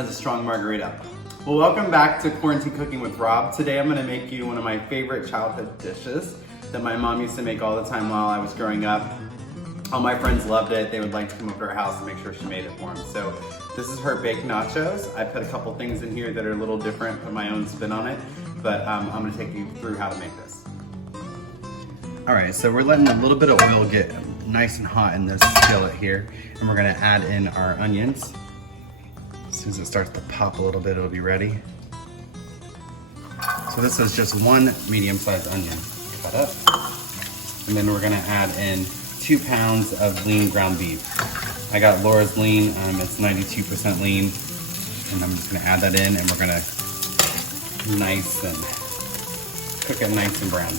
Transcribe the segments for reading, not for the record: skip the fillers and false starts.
has a strong margarita. Well, welcome back to Quarantine Cooking with Rob. Today I'm gonna make you one of my favorite childhood dishes that my mom used to make all the time while I was growing up. All my friends loved it. They would like to come over to her house and make sure she made it for them. So this is her baked nachos. I put a couple things in here that are a little different, put my own spin on it, but I'm gonna take you through how to make this. All right, so we're letting a little bit of oil get nice and hot in this skillet here, and we're gonna add in our onions. As soon as it starts to pop a little bit, it'll be ready. So this is just one medium-sized onion. Cut that up. And then we're gonna add in 2 pounds of lean ground beef. I got Laura's lean, it's 92% lean. And I'm just gonna add that in, and we're gonna cook it nice and brown.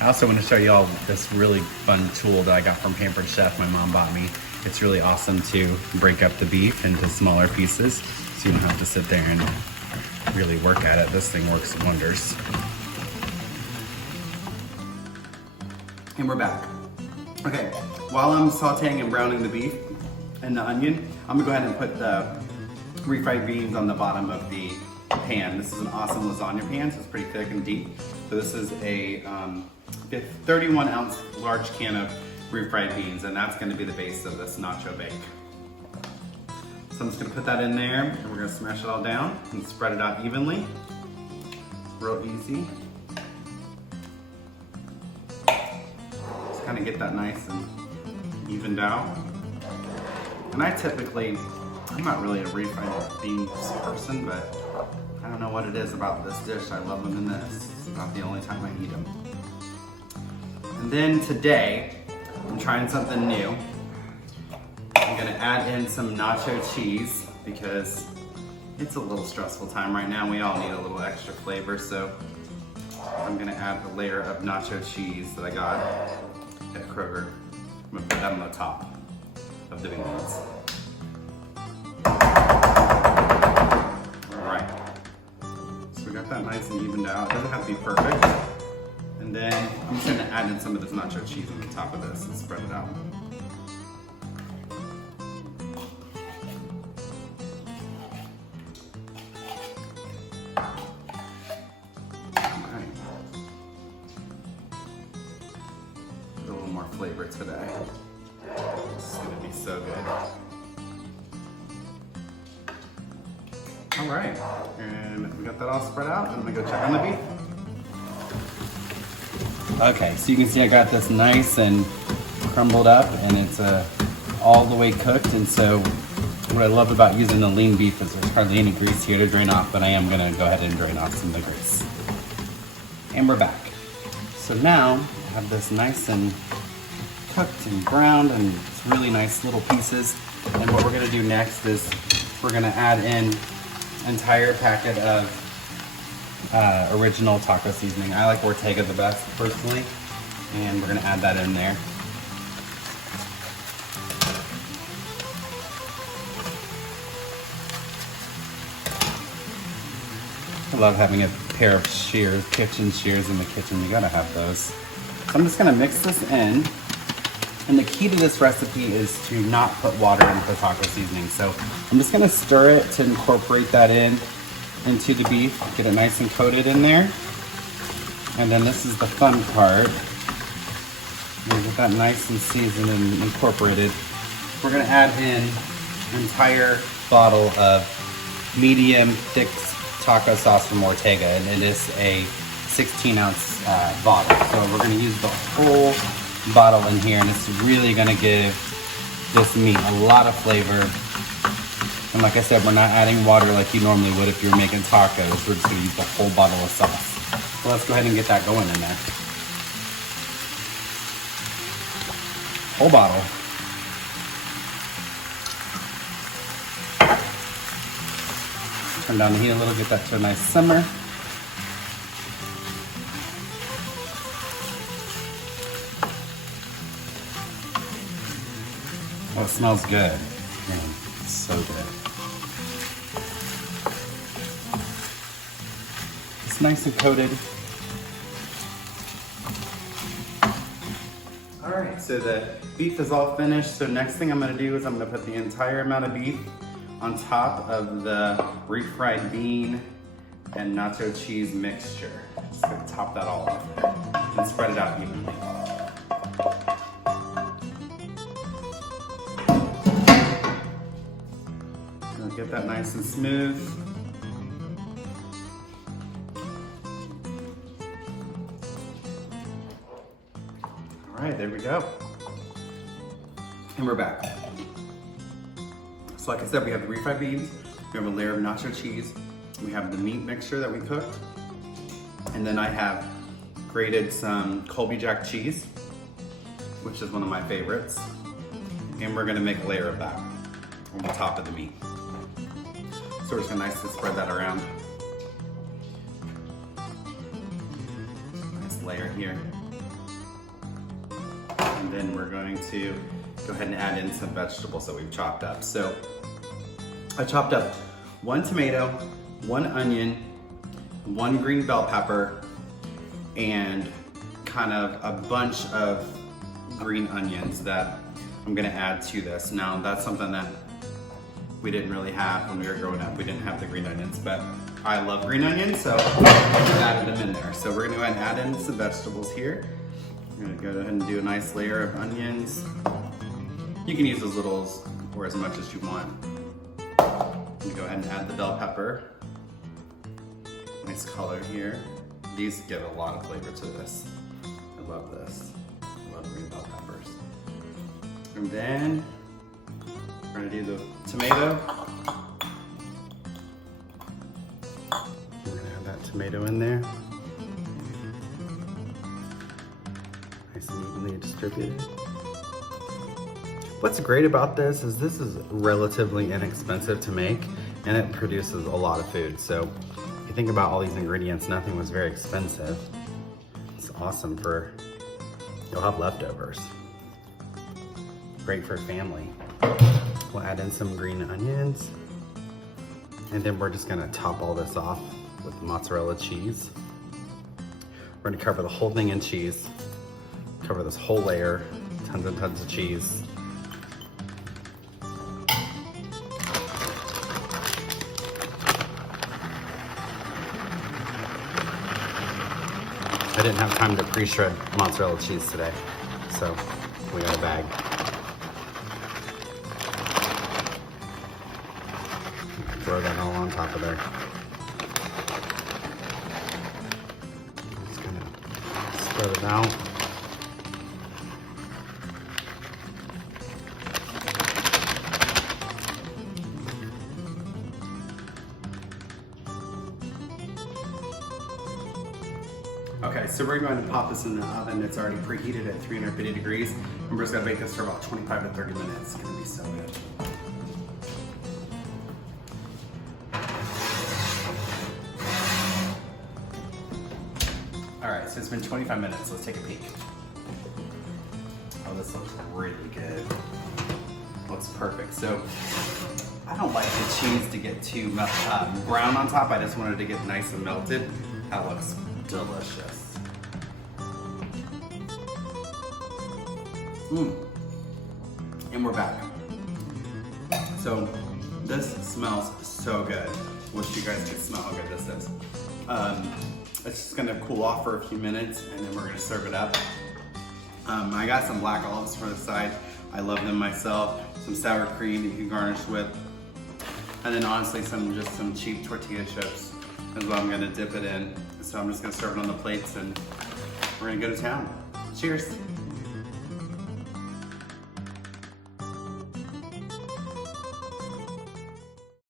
I also want to show you all this really fun tool that I got from Pampered Chef. My mom bought me. It's really awesome to break up the beef into smaller pieces, so you don't have to sit there and really work at it. This thing works wonders. And we're back. Okay, while I'm sauteing and browning the beef and the onion, I'm gonna go ahead and put the refried beans on the bottom of the pan. This is an awesome lasagna pan, so it's pretty thick and deep. So this is a 31 ounce large can of refried beans, and that's gonna be the base of this Nacho Bake. So I'm just gonna put that in there, and we're gonna smash it all down and spread it out evenly. Real easy. Just kind of get that nice and evened out. And I'm not really a refried beans person, but I don't know what it is about this dish. I love them in this. It's not the only time I eat them. And then today, I'm trying something new. I'm gonna add in some nacho cheese because it's a little stressful time right now. We all need a little extra flavor, so I'm gonna add a layer of nacho cheese that I got at Kroger. I'm gonna put that on the top of the beans. Got that nice and evened out. It doesn't have to be perfect. And then I'm just gonna add in some of this nacho cheese on the top of this and spread it out. Alright. A little more flavor today. This is gonna be so good. All right, and we got that all spread out. I'm gonna go check on the beef. Okay, so you can see I got this nice and crumbled up, and it's all the way cooked. And so what I love about using the lean beef is there's hardly any grease here to drain off, but I am gonna go ahead and drain off some of the grease. And we're back. So now I have this nice and cooked and browned, and it's really nice little pieces. And what we're gonna do next is we're gonna add in entire packet of original taco seasoning. I like Ortega the best personally, and we're gonna add that in there. I love having a pair of shears, kitchen shears in the kitchen. You gotta have those. So I'm just gonna mix this in. And the key to this recipe is to not put water into the taco seasoning. So I'm just gonna stir it to incorporate that into the beef, get it nice and coated in there. And then this is the fun part. Get that nice and seasoned and incorporated. We're gonna add in an entire bottle of medium thick taco sauce from Ortega, and it is a 16 ounce bottle. So we're gonna use the whole bottle in here, and it's really gonna give this meat a lot of flavor. And like I said, we're not adding water like you normally would if you're making tacos. We're just gonna use the whole bottle of sauce. So let's go ahead and get that going in there. Whole bottle. Turn down the heat a little, get that to a nice simmer. Oh, it smells good. Man, it's so good. It's nice and coated. All right, so the beef is all finished. So next thing I'm gonna do is I'm gonna put the entire amount of beef on top of the refried bean and nacho cheese mixture. Just gonna top that all off and spread it out evenly. Gonna get that nice and smooth. All right, there we go. And we're back. So like I said, we have the refried beans, we have a layer of nacho cheese, we have the meat mixture that we cooked, and then I have grated some Colby Jack cheese, which is one of my favorites, and we're gonna make a layer of that on the top of the meat. So we're just gonna nicely spread that around. Nice layer here. And then we're going to go ahead and add in some vegetables that we've chopped up. So I chopped up 1 tomato, 1 onion, 1 green bell pepper, and kind of a bunch of green onions that I'm gonna add to this. Now that's something that we didn't really have when we were growing up. We didn't have the green onions, but I love green onions, so I added them in there. So we're gonna go ahead and add in some vegetables here. I'm gonna go ahead and do a nice layer of onions. You can use as little or as much as you want. I'm gonna go ahead and add the bell pepper. Nice color here. These give a lot of flavor to this. I love this. I love green bell peppers. And then we're gonna do the tomato. We're gonna have that tomato in there. Nice and evenly distributed. What's great about this is relatively inexpensive to make, and it produces a lot of food. So if you think about all these ingredients, nothing was very expensive. It's awesome for, you'll have leftovers. Great for family. We'll add in some green onions, and then we're just gonna top all this off with mozzarella cheese. We're gonna cover the whole thing in cheese, cover this whole layer, tons and tons of cheese. I didn't have time to pre-shred mozzarella cheese today, so we got a bag. Throw that all on top of there. Just gonna spread it out. Okay, so we're going to pop this in the oven. It's already preheated at 350 degrees. And we're just gonna bake this for about 25 to 30 minutes. It's gonna be so good. All right, so it's been 25 minutes. Let's take a peek. Oh, this looks really good. Looks perfect. So I don't like the cheese to get too brown on top. I just wanted to get nice and melted. That looks delicious. And we're back. So this smells so good. Wish you guys could smell how good this is. It's just gonna cool off for a few minutes, and then we're gonna serve it up. I got some black olives for the side. I love them myself. Some sour cream you can garnish with. And then honestly, just some cheap tortilla chips is what I'm gonna dip it in. So I'm just gonna serve it on the plates, and we're gonna go to town. Cheers.